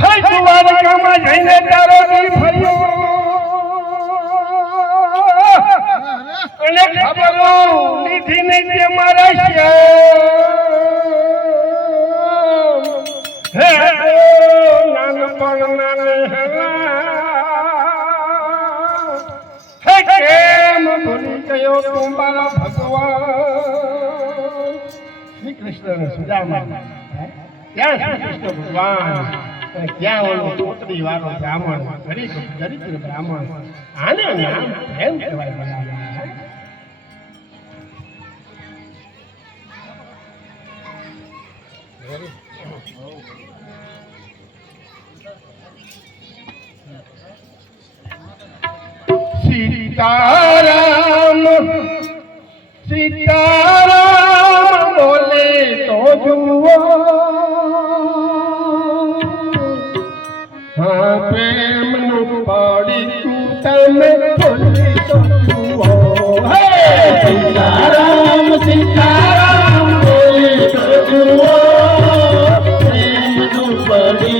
હે દ્વારકામાં જઈને તારો દિલ ફર્યો અને ખબરો લીધી નહીં તે મારા શ્યામ હે નાનપણ નાને શ્રી કૃષ્ણ સુદામા. ભગવાન? ક્યાં ઓલો ચોટડી વાળો બ્રાહ્મણ? ગરીબ દરિદ્ર બ્રાહ્મણ. આને નામ એમ કહેવાય બરાબર. સીતારામ સીતારામ సింగారం పోయి చదువు నేను పడి